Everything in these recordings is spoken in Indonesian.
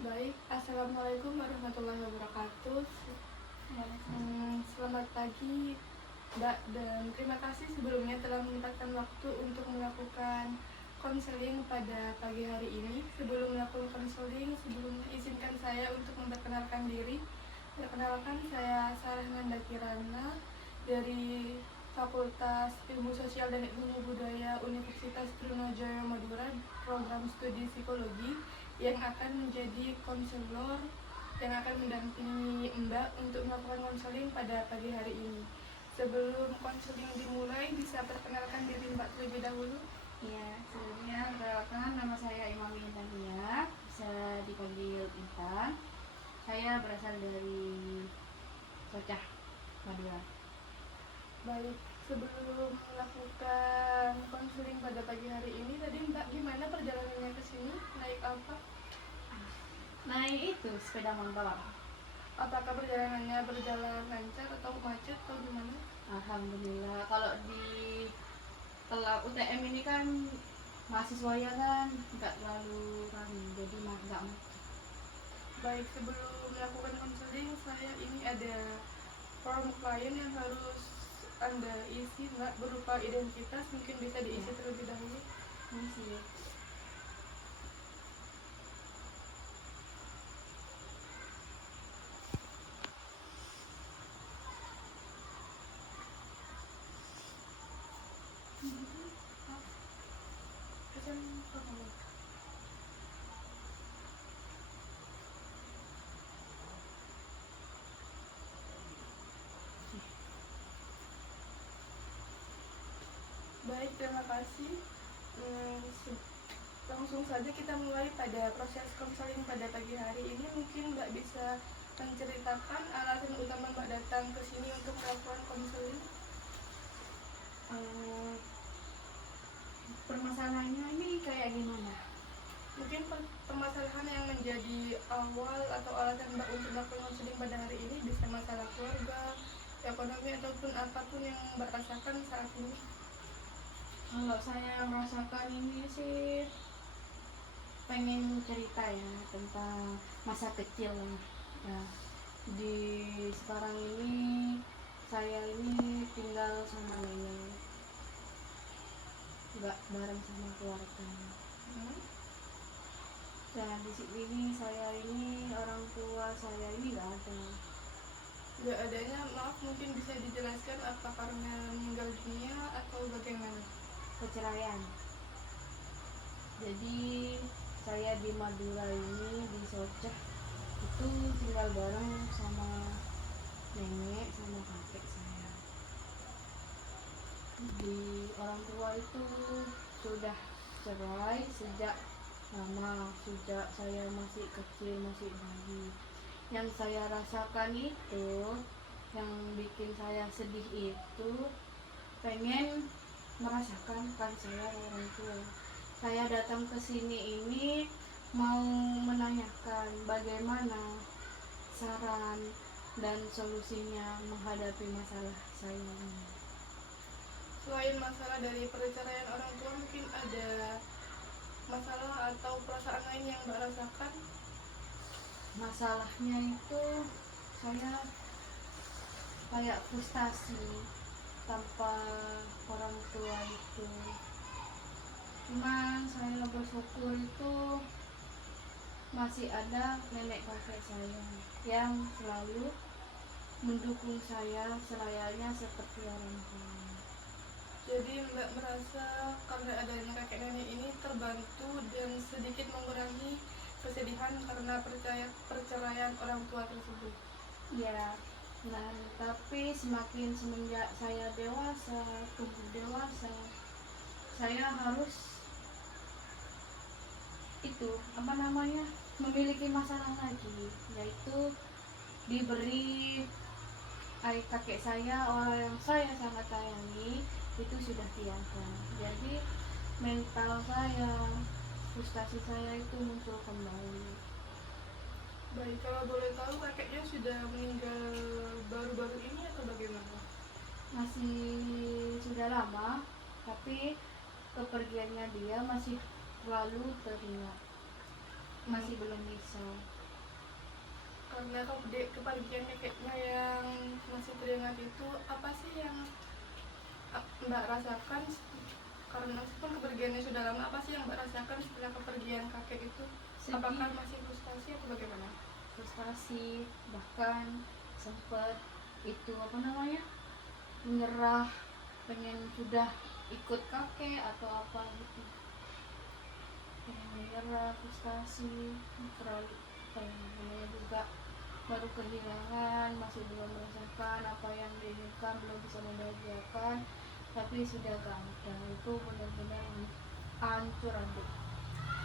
Baik, Assalamualaikum warahmatullahi wabarakatuh. Selamat pagi, Mbak, dan terima kasih sebelumnya telah menyempatkan waktu untuk melakukan konseling pada pagi hari ini. Sebelum melakukan konseling, sebelumnya izinkan saya untuk memperkenalkan diri. Perkenalkan, saya Sarah Nanda Kirana dari Fakultas Ilmu Sosial dan Ilmu Budaya Universitas Trunojoyo Madura, program studi psikologi, yang akan menjadi konselor yang akan mendampingi Mbak untuk melakukan konseling pada pagi hari ini. Sebelum konseling dimulai, bisa perkenalkan diri Mbak terlebih dahulu. Ya, sebelumnya perkenalkan, nama saya Imam Intan Nia, bisa dipanggil Intan. Saya berasal dari Socah, Madura. Baik, sebelum melakukan konseling pada pagi hari ini, tadi Mbak gimana perjalanannya ke sini? Naik apa? Naik itu sepeda motor. Apakah perjalanannya berjalan lancar atau macet atau gimana? Alhamdulillah. Kalau di UTM ini kan mahasiswa ya kan nggak terlalu ramai, jadi nggak macet. Baik, sebelum melakukan konseling, saya ini ada form klien yang harus Anda isi, Mbak, berupa identitas. Mungkin bisa diisi terlebih dahulu. Ini sih. Baik, terima kasih. Langsung saja kita mulai pada proses konseling pada pagi hari ini. Mungkin Mbak bisa menceritakan alasan utama Mbak datang ke sini untuk melakukan konseling. Permasalahannya ini kayak gimana? Mungkin permasalahan yang menjadi awal atau alasan Mbak untuk melakukan konseling pada hari ini bisa masalah keluarga, ekonomi, ataupun apapun yang Mbak rasakan saat ini. Kalau saya merasakan ini sih pengen cerita ya tentang masa kecil ya. Di sekarang ini saya ini tinggal sama nenek, nggak bareng sama keluarga. Dan di sini saya ini orang tua saya ini nggak ada. Nggak adanya, maaf, mungkin bisa dijelaskan apa karena meninggal dunia atau bagaimana? Perceraian. Jadi saya di Madura ini di Socah itu tinggal bareng sama nenek sama kakek saya. Di orang tua itu sudah cerai sejak lama, sejak saya masih kecil, masih bayi. Yang saya rasakan itu, yang bikin saya sedih itu pengen merasakan kan saya orang tua. Saya datang ke sini ini mau menanyakan bagaimana saran dan solusinya menghadapi masalah saya ini. Selain masalah dari perceraian orang tua, mungkin ada masalah atau perasaan lain yang Mbak rasakan? Masalahnya itu saya kayak frustasi tanpa orang tua itu. Cuman saya bersyukur itu masih ada nenek kakek saya yang selalu mendukung saya selayaknya seperti orang tua. Jadi Mbak merasa karena adanya kakek nenek ini terbantu dan sedikit mengurangi kesedihan karena perceraian orang tua tersebut. Ya, nah tapi semakin semenjak saya dewasa, tumbuh dewasa, saya harus memiliki masalah lagi, yaitu diberi ayah kakek saya, orang yang saya sangat sayangi, itu sudah tiada. Jadi mental saya, frustasi saya itu muncul kembali. Baik, kalau boleh tahu kakeknya sudah meninggal baru-baru ini atau bagaimana? Masih sudah lama, tapi kepergiannya dia masih selalu teringat. masih belum bisa. Karena kepergian kakeknya yang masih teringat itu, apa sih yang Mbak rasakan? Karena meskipun kepergiannya sudah lama, apa sih yang Mbak rasakan setelah kepergian kakek itu? Sedih. Apakah masih frustasi atau bagaimana? Frustasi, bahkan sempat itu apa namanya, menyerah, pengen sudah ikut kakek atau apa gitu, pengen menyerah, frustasi, terlalu namanya juga baru kehilangan, masih belum merasakan apa yang diinginkan, belum bisa membahagiakan, tapi sudah gak ada, itu benar-benar hancur aduk.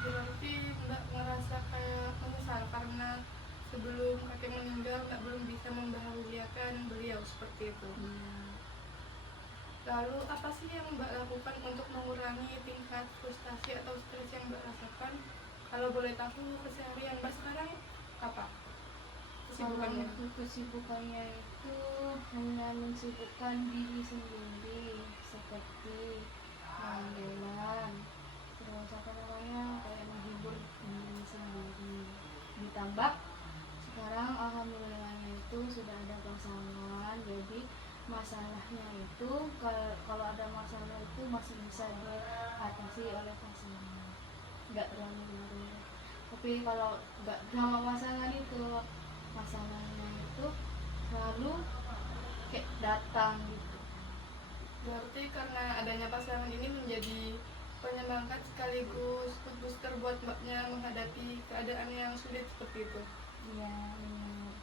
Berarti Mbak merasa kayak menyesal karena sebelum kakek meninggal Mbak belum bisa membahagiakan beliau seperti itu. Lalu apa sih yang Mbak lakukan untuk mengurangi tingkat frustasi atau stres yang Mbak rasakan? Kalau boleh tahu keseharian Mbak sekarang apa kesibukannya? Kalau kesibukannya itu hanya mensibukkan diri sendiri, seperti jalan, terus apa namanya, kayak menghibur diri sendiri. Ditambah sekarang alhamdulillahnya itu sudah ada pasangan, jadi masalahnya itu kalau ada masalah itu masih bisa diatasi oleh pasangan, nggak terlalu ngaruh. Tapi kalau nggak sama pasangan itu, masalahnya itu selalu kayak datang gitu. Berarti karena adanya pasangan ini menjadi penyemangat sekaligus booster buat Mbaknya menghadapi keadaan yang sulit seperti itu. Iya, benar.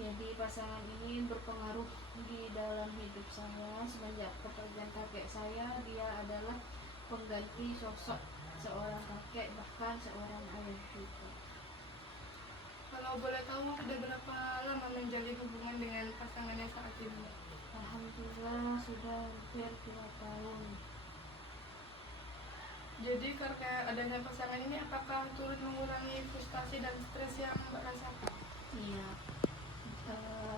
Jadi pasangan ini berpengaruh di dalam hidup saya semenjak kepergian kakek saya. Dia adalah pengganti sosok seorang kakek, bahkan seorang ayah juga. Kalau boleh tahu sudah berapa lama menjalin hubungan dengan pasangannya saat ini? Alhamdulillah sudah hampir 2 tahun. Jadi karena adanya pasangan ini apakah turut mengurangi frustasi dan stres yang Mbak rasakan? Iya.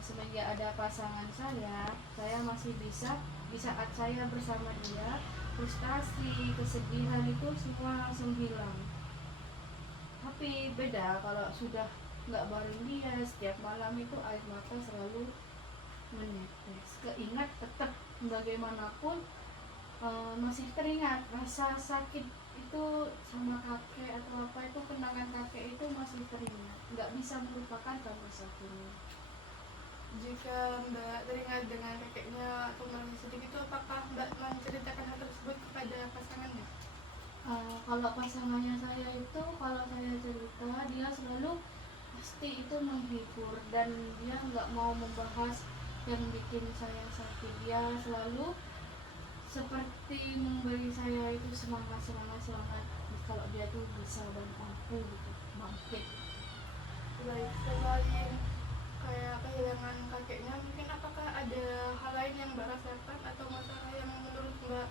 Semenjak ada pasangan saya masih bisa di saat saya bersama dia, frustasi, kesedihan itu semua langsung hilang. Tapi beda kalau sudah nggak bareng dia, setiap malam itu air mata selalu menetes. Keingat tetap bagaimanapun, masih teringat rasa sakit itu sama kakek atau apa, itu kenangan kakek itu masih teringat, nggak bisa melupakan sampai saat ini. Jika Mbak teringat dengan kakeknya atau merasa sedih itu, apakah Mbak menceritakan hal tersebut kepada pasangannya? Kalau pasangannya saya itu, kalau saya cerita, dia selalu pasti itu menghibur dan dia nggak mau membahas yang bikin saya sakit. Dia selalu seperti memberi saya itu semangat kalau dia tuh bisa bantu aku gitu, bangkit. Baik, selain kayak kehilangan kakeknya, mungkin apakah ada hal lain yang Mbak rasakan atau masalah yang menurut Mbak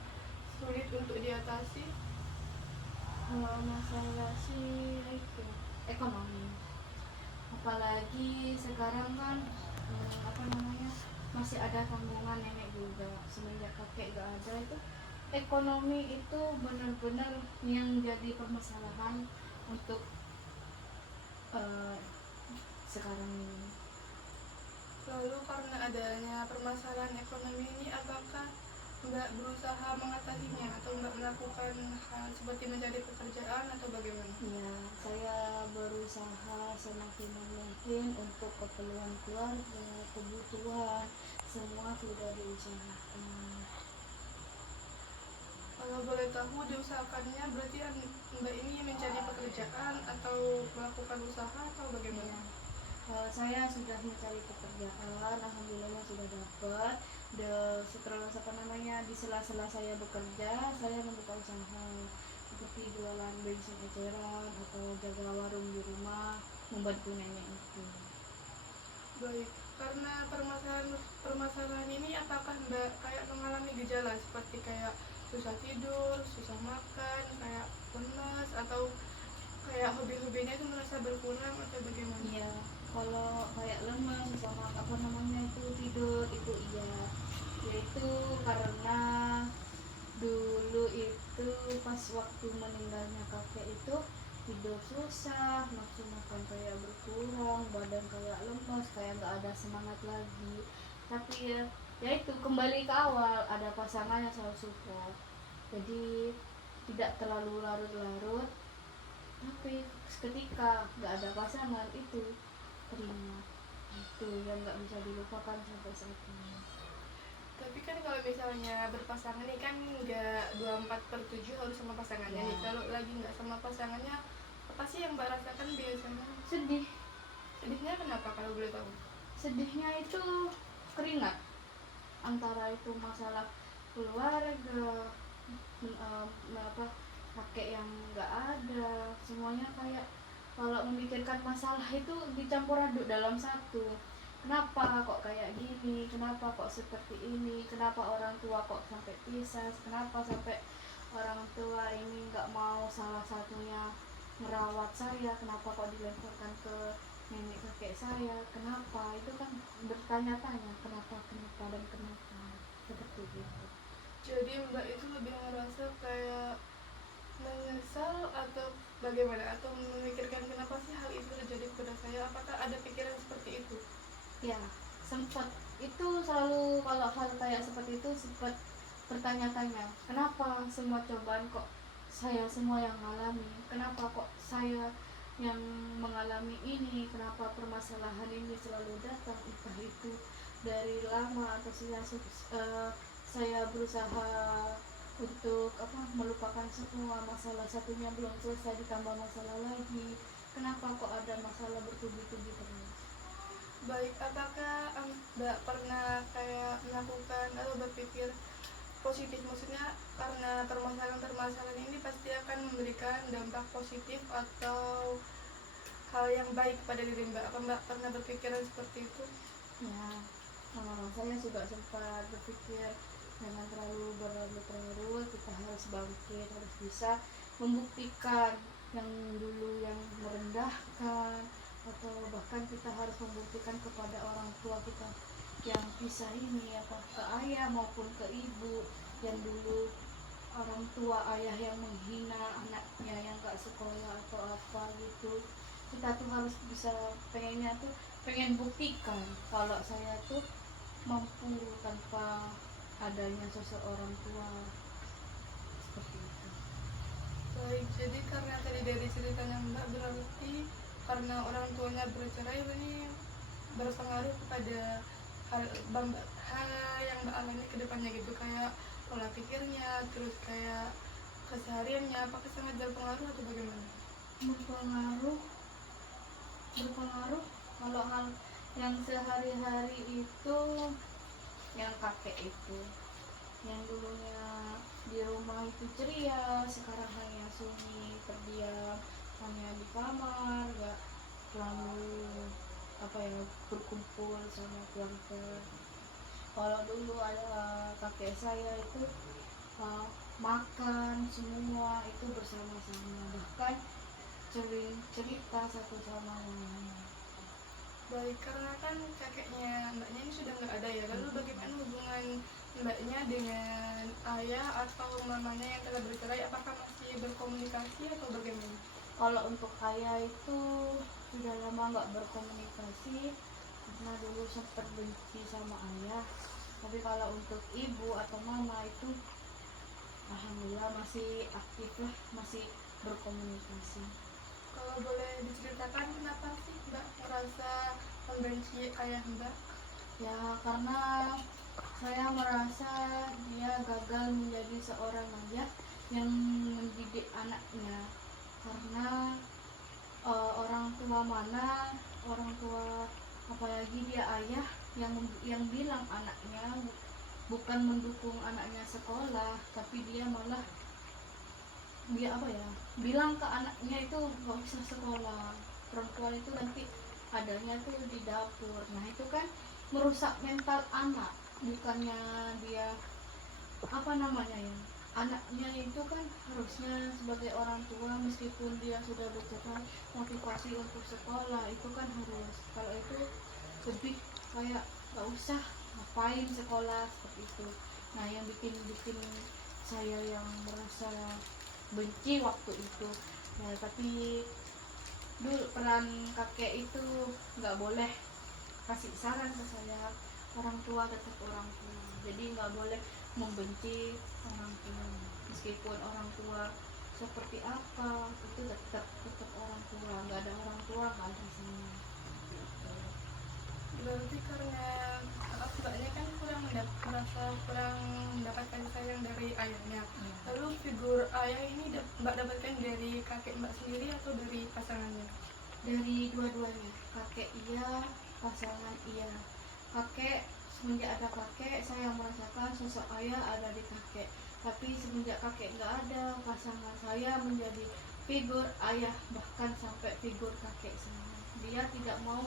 sulit untuk diatasi? Kalau masalah sih itu ekonomi, apalagi sekarang kan apa namanya, masih ada tanggungan nenek juga. Semenjak kakek gak ada itu, ekonomi itu benar-benar yang jadi permasalahan untuk sekarang ini. Lalu karena adanya permasalahan ekonomi ini, apakah Mbak berusaha mengatasinya atau Mbak melakukan hal seperti mencari pekerjaan atau bagaimana? Ya, saya berusaha semakin mungkin untuk keperluan keluarga, kebutuhan, semua sudah diusahakan. Kalau boleh tahu diusahakannya berarti Mbak ini mencari pekerjaan atau melakukan usaha atau bagaimana? Saya sudah mencari pekerjaan, alhamdulillah sudah dapat. Setelah apa namanya, di sela-sela saya bekerja, saya membuka usaha seperti jualan bensin eceran atau jaga warung di rumah, membantu nenek itu. Baik, karena permasalahan ini apakah Mbak kayak mengalami gejala seperti kayak susah tidur, susah makan, kayak lemas, atau kayak hobi-hobinya itu merasa berkurang atau bagaimana? Iya, kalau kayak lemas sama apa namanya itu tidur itu iya, yaitu karena dulu itu pas waktu meninggalnya kakek itu tidur susah, nafsu makan kayak berkurang, badan kayak lemas, kayak nggak ada semangat lagi. Tapi ya itu kembali ke awal, ada pasangan yang selalu support, jadi tidak terlalu larut-larut. Tapi ketika nggak ada pasangan itu terima, itu yang nggak bisa dilupakan sampai saat ini. Tapi kan kalau misalnya berpasangan nih kan nggak 24/7 harus sama pasangannya Ya. nih. Kalau lagi nggak sama pasangannya, apa sih yang Mbak rasakan biasanya? Sedih. Sedihnya kenapa kalau boleh tahu? Sedihnya itu keringat, antara itu masalah keluarga, apa kakek yang nggak ada, semuanya kayak kalau memikirkan masalah itu dicampur aduk dalam satu. Kenapa kok kayak gini, kenapa kok seperti ini, kenapa orang tua kok sampai pisah, kenapa sampai orang tua ini nggak mau salah satunya merawat saya, kenapa kok dilemparkan ke nenek kakek saya, kenapa, itu kan bertanya-tanya kenapa dan kenapa, seperti itu. Jadi Mbak itu lebih ngerasa kayak menyesal atau bagaimana? Atau memikirkan kenapa sih hal itu terjadi kepada saya? Apakah ada pikiran seperti itu? Ya, sempat itu selalu kalau hal kayak seperti itu sempat bertanya-tanya, kenapa semua cobaan kok saya semua yang mengalami, kenapa kok saya yang mengalami ini, kenapa permasalahan ini selalu datang, entah itu dari lama atau saya berusaha untuk melupakan semua masalah, satunya belum selesai ditambah masalah lagi, kenapa kok ada masalah bertubi-tubi terus. Baik, apakah Mbak pernah kayak melakukan atau berpikir positif? Maksudnya karena permasalahan-permasalahan ini pasti akan memberikan dampak positif atau hal yang baik pada diri Mbak. Apa Mbak pernah berpikiran seperti itu? Ya, saya juga sempat berpikir jangan terlalu berlarut-larut, kita harus bangkit, harus bisa membuktikan yang dulu yang merendahkan, atau bahkan kita harus membuktikan kepada orang tua kita yang pisah ini, apa ke ayah maupun ke ibu, yang dulu orang tua ayah yang menghina anaknya yang gak sekolah atau apa gitu, kita tuh harus bisa pengen buktikan kalau saya tuh mampu tanpa adanya sosok orang tua, seperti itu. Baik, jadi karena tadi dari ceritanya Mbak berarti karena orang tuanya bercerai ini berpengaruh kepada hal yang Mbak alami ke depannya gitu, kayak pola pikirnya, terus kayak kesehariannya, apakah sangat berpengaruh atau bagaimana? Berpengaruh kalau hal yang sehari-hari itu, yang kakek itu yang dulunya di rumah itu ceria, sekarang hanya sunyi, terdiam, hanya di kamar, gak terlalu berkumpul sama keluarga. Kalau dulu ada kakek saya itu makan semua itu bersama-sama, bahkan sering cerita satu sama lain. Baik, karena kan kakeknya Mbaknya ini sudah nggak ada ya, lalu bagaimana hubungan Mbaknya dengan ayah atau mamanya yang telah bercerai? Apakah masih berkomunikasi atau bagaimana? Kalau untuk ayah itu sudah lama nggak berkomunikasi karena dulu sempat benci sama ayah. Tapi kalau untuk ibu atau mama itu alhamdulillah masih aktif lah, masih berkomunikasi. Kalau boleh diceritakan kenapa sih Mbak merasa membenci ayah Mbak? Ya karena saya merasa dia gagal menjadi seorang ayah yang mendidik anaknya, karena orang tua apalagi dia ayah yang bilang anaknya bukan mendukung anaknya sekolah, tapi dia malah bilang ke anaknya itu nggak usah sekolah, perempuan itu nanti adanya tuh di dapur. Nah itu kan merusak mental anak, bukannya dia anaknya itu kan harusnya sebagai orang tua meskipun dia sudah bercerai, motivasi untuk sekolah itu kan harus, kalau itu lebih kayak nggak usah ngapain sekolah, seperti itu. Nah yang bikin saya yang merasa benci waktu itu, Ya, tapi dulu peran kakek itu nggak boleh kasih saran ke saya. Orang tua tetap orang tua, jadi nggak boleh membenci orang tua. Meskipun orang tua seperti apa, itu tetap tetap orang tua. Nggak ada orang tua nggak ada saya. Gitu. Berarti karena mbaknya kan merasa kurang mendapat kasih sayang dari ayahnya. Ya. Lalu figur ayah ini mbak dapatkan dari kakek mbak sendiri atau dari pasangannya? Dari dua-duanya, kakek iya, pasangan iya. Kakek, semenjak ada kakek saya merasakan sosok ayah ada di kakek, tapi semenjak kakek nggak ada, pasangan saya menjadi figur ayah, bahkan sampai figur kakek saya. Dia tidak mau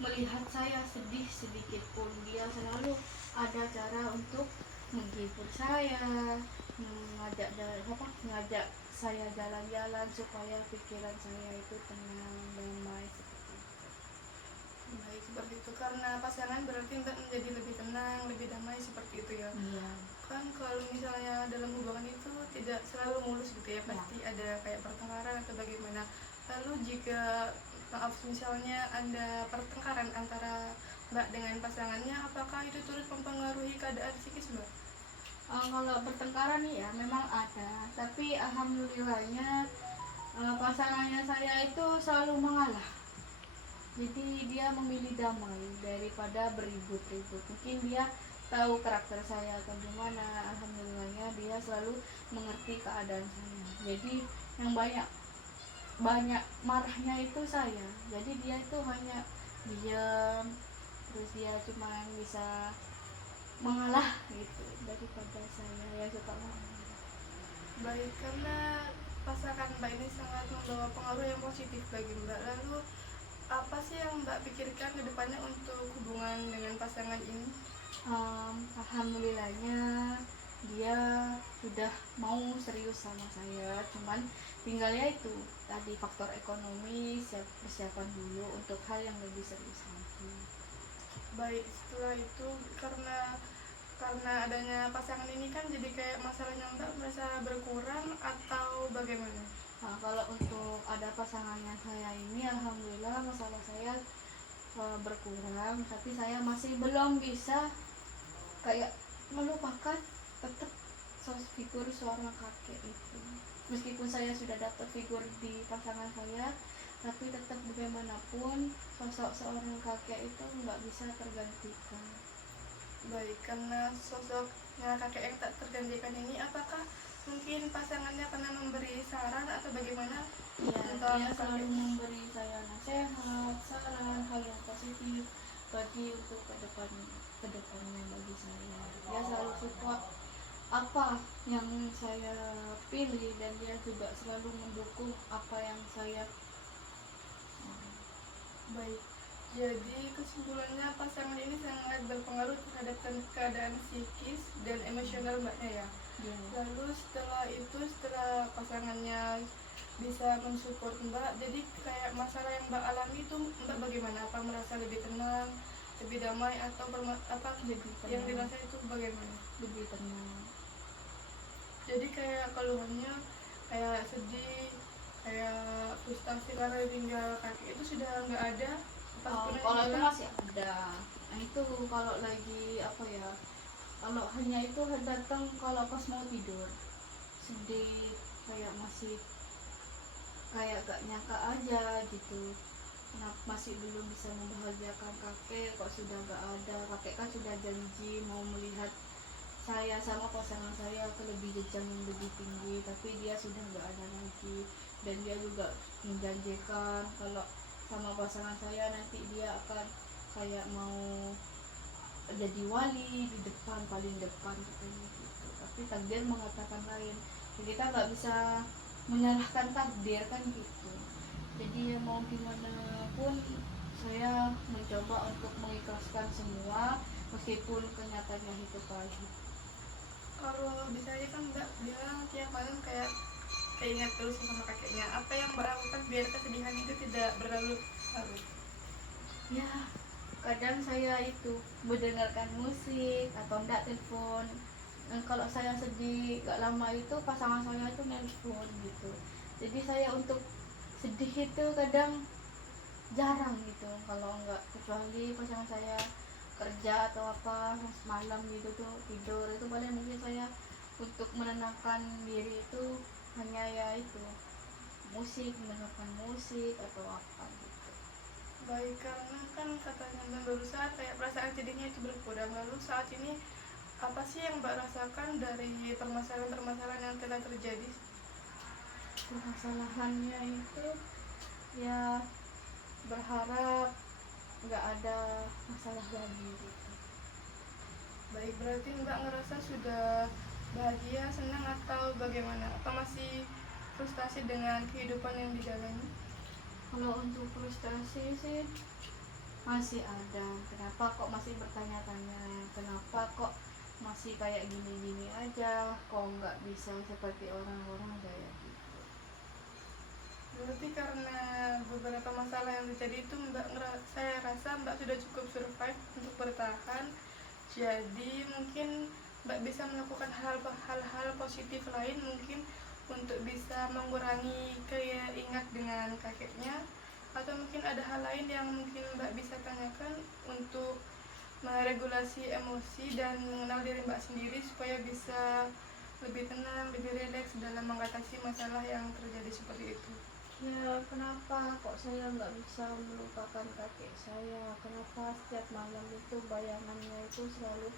melihat saya sedih sedikit pun. Dia selalu ada cara untuk menghibur saya, mengajak saya jalan-jalan supaya pikiran saya itu tenang, damai seperti itu. Baik, seperti itu. Karena pasangan berarti mbak menjadi lebih tenang, lebih damai seperti itu ya. Iya. Kan kalau misalnya dalam hubungan itu tidak selalu mulus gitu ya, pasti ada kayak pertengkaran atau bagaimana. Lalu jika maaf misalnya ada pertengkaran antara mbak dengan pasangannya, apakah itu turut mempengaruhi keadaan psikis mbak? Kalau pertengkaran nih ya memang ada, tapi alhamdulillahnya pasangannya saya itu selalu mengalah. Jadi dia memilih damai daripada beribut-ribut. Mungkin dia tahu karakter saya atau gimana. Alhamdulillahnya dia selalu mengerti keadaan saya. Jadi yang banyak marahnya itu saya. Jadi dia itu hanya diam, terus dia cuma bisa mengalah gitu daripada saya yang suka marah. Baik, karena pasangan mbak ini sangat membawa pengaruh yang positif bagi mbak. Lalu apa sih yang mbak pikirkan ke depannya untuk hubungan dengan pasangan ini? Alhamdulillahnya dia sudah mau serius sama saya, cuman tinggalnya itu tadi faktor ekonomi, persiapan dulu untuk hal yang lebih serius lagi. Baik, setelah itu karena adanya pasangan ini kan jadi kayak masalahnya mbak merasa berkurang atau bagaimana? Nah, kalau untuk ada pasangannya saya ini, alhamdulillah masalah saya berkurang, tapi saya masih belum bisa kayak melupakan tetap figur seorang kakek itu. Meskipun saya sudah dapat figur di pasangan saya, tapi tetap bagaimanapun sosok seorang kakek itu nggak bisa tergantikan. Baik, karena sosoknya kakek yang tak tergantikan ini, apakah mungkin pasangannya pernah memberi saran atau bagaimana? Ya, Tentang dia selalu kakek. memberi saya nasihat, saran, hal yang positif bagi untuk kedepannya bagi saya. Dia selalu support apa yang saya pilih dan dia juga selalu mendukung apa yang saya Baik, jadi kesimpulannya pasangan ini sangat berpengaruh terhadap keadaan psikis dan emosional mbaknya ya. ya. Lalu setelah pasangannya bisa mensupport mbak, jadi kayak masalah yang mbak alami itu mbak bagaimana? Apa merasa lebih tenang, lebih damai, atau apa Lebih yang tenang. dirasa itu bagaimana? Lebih tenang. Jadi kayak keluhannya kayak sedih, kayak frustasi karena tinggal kakek itu sudah nggak ada. Kalau itu masih ada. Nah itu kalau lagi apa ya, kalau hanya itu datang kalau pas mau tidur sedih, kayak masih kayak gak nyangka aja gitu. Nah, masih belum bisa membahagiakan kakek kok sudah gak ada. Kakek kan sudah janji mau melihat saya sama pasangan saya ke lebih jenjang yang lebih tinggi, tapi dia sudah gak ada lagi. Dan dia juga menjanjikan kalau sama pasangan saya nanti dia akan kayak mau jadi wali di depan, paling depan katanya gitu. Tapi takdir mengatakan lain. Jadi kita nggak bisa menyalahkan takdir kan gitu. Jadi ya mau gimana pun saya mencoba untuk mengikhlaskan semua meskipun kenyataannya itu pahit. Kalau bisa aja kan mbak bilang tiap malam kayak ingat terus sama kakeknya. Apa yang mbak lakukan biar kesedihan itu tidak berlalu larut? Ya kadang saya itu mendengarkan musik atau enggak telepon. Kalau saya sedih gak lama itu pasangan saya itu nelpon gitu, Jadi saya untuk sedih itu kadang jarang gitu, kalau enggak kecuali pasangan saya kerja atau apa malam gitu tuh tidur, itu paling mungkin saya untuk menenangkan diri itu hanya ya itu musik, mendengarkan musik atau apa gitu. Baik, karena kan katanya Mbak berusaha kayak perasaan sedihnya itu berkurang. Lalu saat ini apa sih yang Mbak rasakan dari permasalahan-permasalahan yang telah terjadi? Permasalahannya itu ya berharap nggak ada masalah lagi gitu. Baik, berarti Mbak ngerasa sudah bahagia, senang atau bagaimana? Atau masih frustasi dengan kehidupan yang dijalani? Kalau untuk frustasi sih masih ada. Kenapa kok masih bertanya-tanya? Kenapa kok masih kayak gini-gini aja? Kok nggak bisa seperti orang-orang kayak gitu? Berarti karena beberapa masalah yang terjadi itu saya rasa Mbak sudah cukup survive untuk bertahan. Jadi mungkin Mbak bisa melakukan hal-hal positif lain mungkin untuk bisa mengurangi kayak ingat dengan kakeknya, atau mungkin ada hal lain yang mungkin Mbak bisa tanyakan untuk meregulasi emosi dan mengenal diri Mbak sendiri supaya bisa lebih tenang, lebih rileks dalam mengatasi masalah yang terjadi seperti itu. Ya, kenapa kok saya nggak bisa melupakan kakek saya? Kenapa setiap malam itu bayangannya itu selalu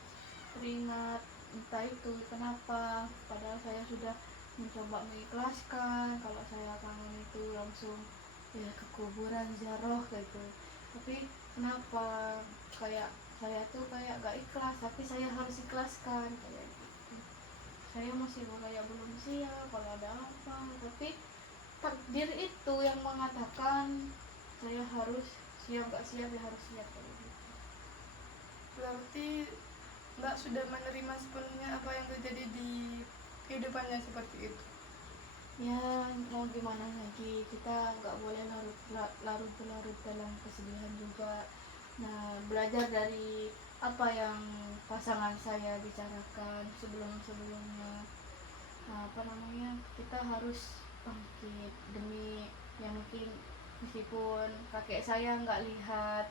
teringat? Entah itu kenapa, padahal saya sudah mencoba mengikhlaskan. Kalau saya kangen itu langsung ya ke kuburan ziarah gitu. Tapi kenapa kayak saya tuh kayak gak ikhlas, tapi saya harus ikhlaskan kayak gitu. Saya masih kayak belum siap kalau ada apa, tapi takdir itu yang mengatakan saya harus siap, gak siap ya harus siap kayak gitu. Berarti Mbak sudah menerima sepenuhnya apa yang terjadi di kehidupannya seperti itu. Ya mau gimana lagi, kita nggak boleh larut dalam kesedihan juga. Nah, belajar dari apa yang pasangan saya bicarakan sebelumnya, nah, apa namanya, kita harus bangkit demi yang mungkin meskipun kakek saya nggak lihat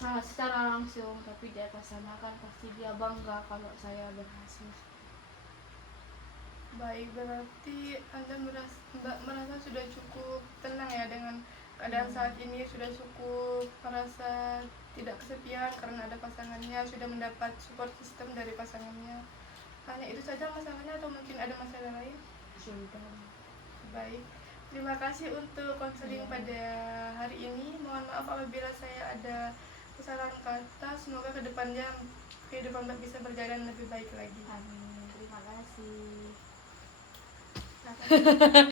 secara langsung, tapi di atas sana kan pasti dia bangga kalau saya berhasil. Baik, berarti Mbak merasa sudah cukup tenang ya dengan keadaan saat ini, sudah cukup merasa tidak kesepian karena ada pasangannya, sudah mendapat support system dari pasangannya. Hanya itu saja masalahnya atau mungkin ada masalah lain? Sudah. Baik, terima kasih untuk konseling pada hari ini. Mohon maaf apabila saya ada kesalahan kata. Semoga kedepannya kehidupan Mbak bisa berjalan lebih baik lagi. Amin, terima kasih.